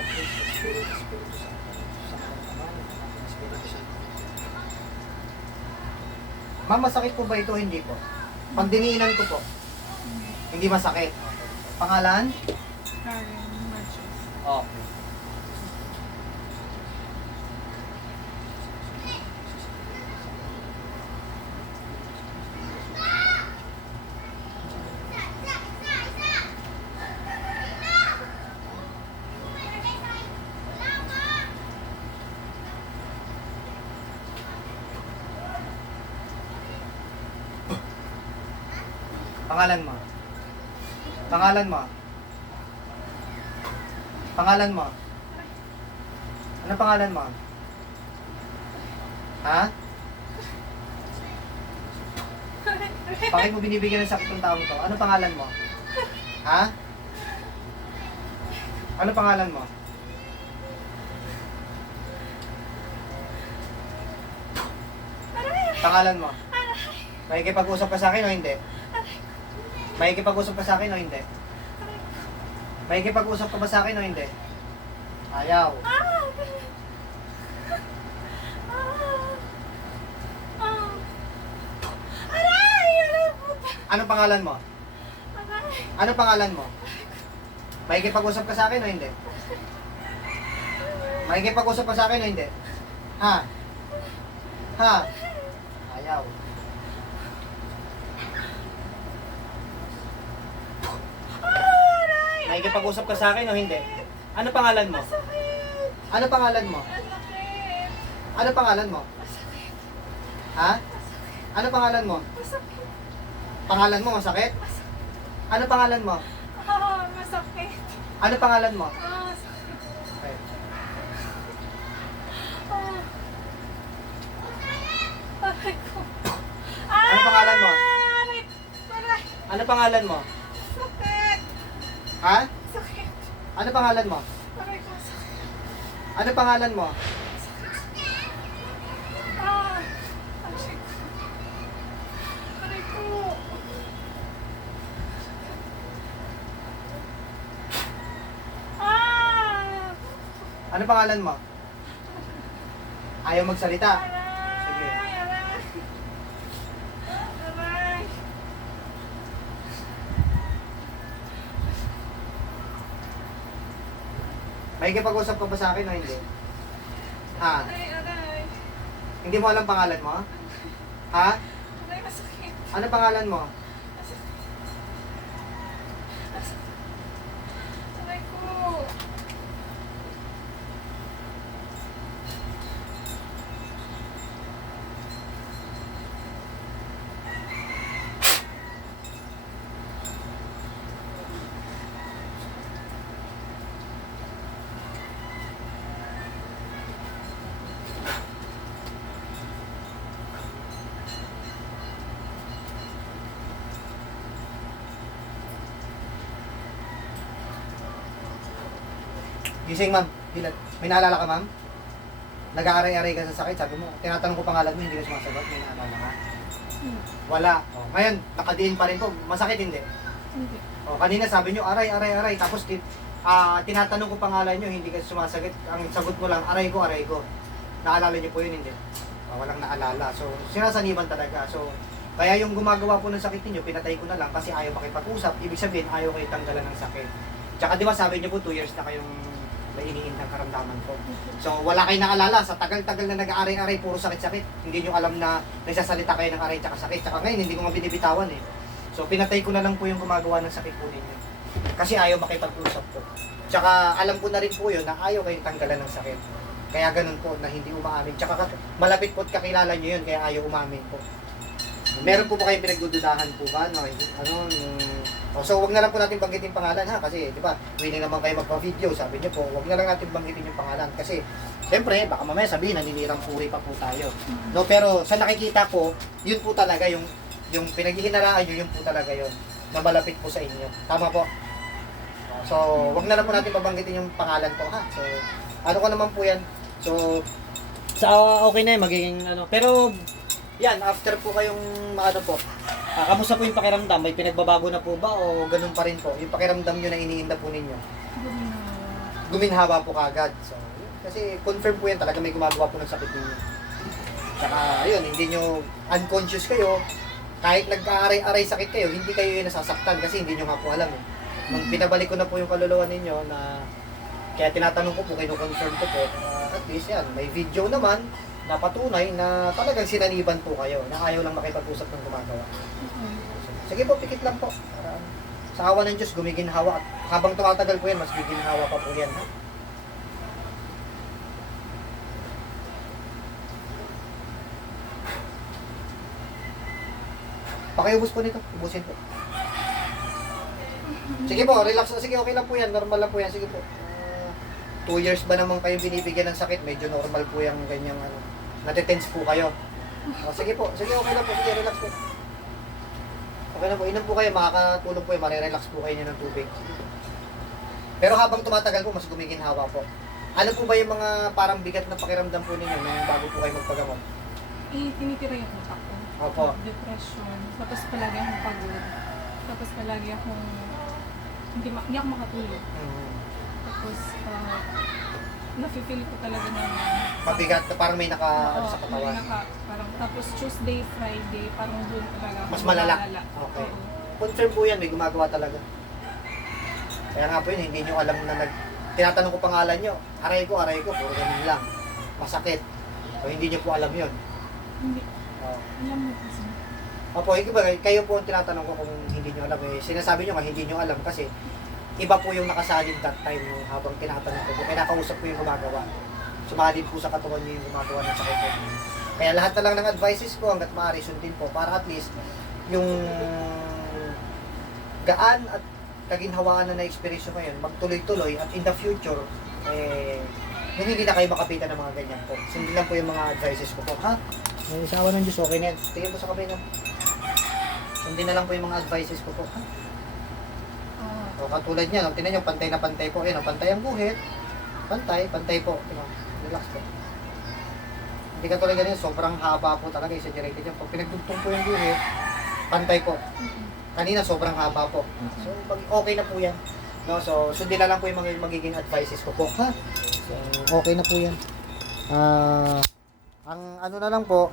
Padre, sa Espiritu, Espiritu Santo, sa Naman, ng Espiritu Santo. Ma'am, masakit po ba ito? Hindi po. Pag diniinan ko po, hindi masakit. Pangalan? Karen Matches. Okay. Pangalan mo? Pangalan mo? Pangalan mo? Ano pangalan mo? Ha? Bakit mo binibigyan ng sakit ng taong to? Ano pangalan mo? Ha? Ano pangalan mo? Pangalan mo? Makikipag-usap ka sa akin o hindi? Makikipag-usap ka sa akin o hindi? Makikipag-usap ka ba sa akin o hindi? Ayaw. Ano pangalan mo? Ano pangalan mo? Makikipag-usap ka sa akin o hindi? Makikipag-usap ka sa akin o hindi? Ha? Ha? Ayaw. Nakikipag-usap ka sa akin o hindi? Ano pangalan mo? Ano pangalan mo? Ano pangalan mo? Ha? Ano pangalan mo? Pangalan mo masakit? Ano pangalan mo? Masakit. Ano pangalan mo? Masakit. Okay. Aray ko. Ano pangalan mo? Aray. Aray. Ano pangalan mo? Sakit. Ha? Sakit. Ano pangalan mo? Aray ko. Sakit. Ano pangalan mo? Aray ko. Aray ko. Ano pangalan mo? Ayaw magsalita. Sige. Aray. Aray. Aray. Makikipag-usap ka ba sa akin o hindi? Ha? Aray. Aray. Hindi mo alam pangalan mo? Ha? Aray, masakit. Ano pangalan mo? Aray ko. Gising, ma'am. Bilat. May naalala ka, ma'am? Nag-aaray-aray ka sa sakit. Sabi mo, tinatanong ko pangalan mo, hindi ka sumasagot. May naalala ka? Wala. O, ngayon, nakadiin pa rin po. Masakit, hindi? Hindi. O, kanina sabi nyo, aray, aray, aray. Tapos, tinatanong ko pangalan nyo, hindi ka sumasagot. Ang sagot mo lang, aray ko. Naalala nyo po yun, hindi? O, walang naalala. So, sinasaniban talaga. So, kaya yung gumagawa po ng sakit ninyo, pinatay ko na lang kasi ayaw makipag-usap. Ibig sabihin, ayaw kayo tanggalan ng sakit. Tsaka di ba sabi nyo po, 2 years na kayong may iniindang karamdaman po. So, wala kayong naalala. Sa tagal-tagal na nag-aaray-aray, puro sakit-sakit. Hindi nyo alam na nagsasalita kayo ng aray tsaka sakit. Tsaka ngayon, hindi ko nga binibitawan eh. So, pinatay ko na lang po yung gumagawa ng sakit po ninyo. Kasi ayaw makipag-usap po. Tsaka, alam ko na rin po yun na ayaw kayong tanggalan ng sakit. Kaya ganun po, na hindi umaamin. Tsaka, malapit po at kakilala nyo yun, kaya ayaw umamin po. Meron po ba kayong pinagdududahan po ba? No? So, wag na lang po natin banggitin pangalan ha, kasi di ba, willing naman kayo magpa-video, sabi niyo po, wag na lang natin banggitin yung pangalan kasi siyempre, baka mamaya sabihin naninirang puri pa po tayo. No, pero sa nakikita ko, yun po talaga yung pinaghihinaraan niyo, yun po talaga yun na malapit po sa inyo. Tama po. So, wag na lang po natin babanggitin yung pangalan po ha. So, ano ko naman po yan. So, okay na yun, magiging ano, pero yan, after po kayong ano po, kamusta po yung pakiramdam? May pinagbabago na po ba o ganun pa rin po? Yung pakiramdam nyo na iniinda po ninyo? guminhawa po kagad. So, yun. Kasi confirm po yan, talaga may gumagawa po ng sakit ninyo. Saka, yun, hindi nyo unconscious kayo, kahit nag-aaray-aray sakit kayo, hindi kayo yung nasasaktan kasi hindi nyo nga po alam eh. Nung pinabalik ko na po yung kaluluwa ninyo na kaya tinatanong ko po, kino-confirm ko po, at least yan, may video naman na patunay na talagang sinaniban po kayo, na ayaw lang makipag-usap ng gumagawa. Sige po, pikit lang po. Para sa awa ng Diyos, gumiginhawa. At habang tumatagal po yan, mas giginhawa pa po yan. Ha? Pakiubos po nito. Ubusin po. Sige po, relax na. Sige, okay lang po yan. Normal lang po yan. Sige po. 2 years ba naman kayo binibigyan ng sakit? Medyo normal po yung ganyang ano. Natitense po kayo. Sige po. Sige, okay lang po. Sige, relax po. Okay na po, inom po kayo, makakatulog po kayo, marirelax po kayo ng tubig. Pero habang tumatagal po, mas gumiginhawa po. Ano po ba yung mga parang bigat na pakiramdam po ninyo nung bago po kayo magpagamot? Tinitira yung utak ko. Opo. Depression. Tapos palagi akong pagod. Tapos palagi akong hindi ako makatulog. Tapos nafe-feel ko talaga na Mabigat, parang may naka Oo, sa katawan. parang tapos Tuesday, Friday, parang doon talaga ako Mas malala. nalala. Okay. Oo. Confirm po yan, may gumagawa talaga. Kaya nga po yun, hindi nyo alam na tinatanong ko pangalan nyo, aray ko, puro ganun lang. Masakit. O hindi nyo po alam yun. Hindi. Oo. Alam mo kasi. Opo, hindi ba, kayo po ang tinatanong ko kung hindi nyo alam. Eh, sinasabi nyo nga hindi nyo alam kasi iba po yung nakasalid that time nung habang tinatanong ko. Kaya nakausap ko yung gumagawa. Sumalid po sa katawan nyo yung gumagawa ng sakit ko. Kaya lahat na lang ng advices ko hanggat maaari sundin po para at least yung gaan at kaginhawaan na na-experience nyo ngayon magtuloy-tuloy at in the future yung hindi na kayo makapitan ng mga ganyan po. Sundin lang po yung mga advices ko po. Ha? May isawa ng Diyos, okay na yan. Tingin po sa kamay na. Sundin na lang po yung mga advices ko po. Ha? O, katulad niya, no? Tingnan nyo, pantay na pantay po. Ayun, pantay ang guhit. Pantay po. Relax po. Hindi ka tulad ganyan, sobrang haba po talaga, exaggerated yan. Pag pinagdugtong po yung guhit, pantay po. Kanina, sobrang haba po. So, okay na po yan. No, so, sundin na lang po yung mga magiging advices ko po. Ha? So, okay na po yan. Ang ano na lang po,